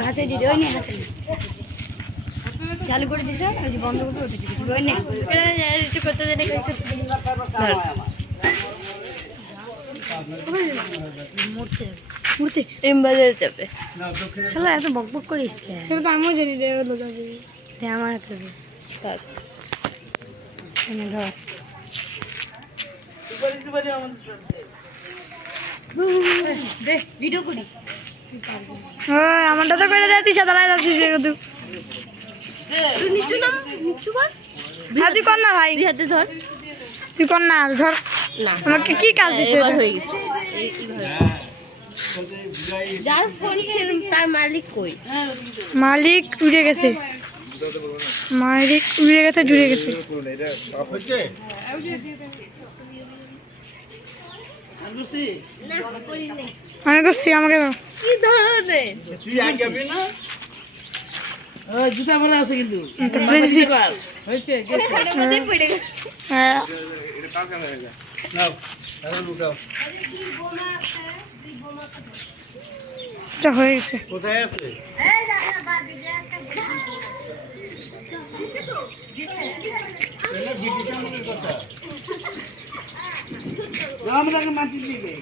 হাতে দিদি ওই নে হাতে চালু করে দিছ ওই যে বন্ধ করে ওটা দিদি ওই নে একটু করতে দে মূর্তি মূর্তি এমবাজার যাবে শালা এত বকবক করিস কেন সেটা তো আমিও জানি রে হলো যাবে দে আমার হাতে দে ধর এনে ধর দে ভিডিও করি আমারটা তো করে যাচ্ছি সাদালাই যাচ্ছিস তুই নিচু না নিচু কর তুই কর না ভাই হাতে ধর তুই কর না ধর না আমাকে কি কাজ দিছে এবার হয়ে গেছে যার ফোন ছিল তার মালিক কই মালিক উড়ে গেছে জুড়ে গেছে আমি করছি আমাকে দাও কি ধরনের তুই আগে যাবি না জুতা পরে আছে কিন্তু হয়েছে মধ্যে পড়ে গেছে হ্যাঁ এটা কার কাছে হয়ে যায় নাও এখন লুটাও এটা হয়ে গেছে কোথায় আছে এই জানা বাদ দিয়ে একটা দিছে তো দিছে এটা বিটিশনের কথা রামরাকে মাটি দিবে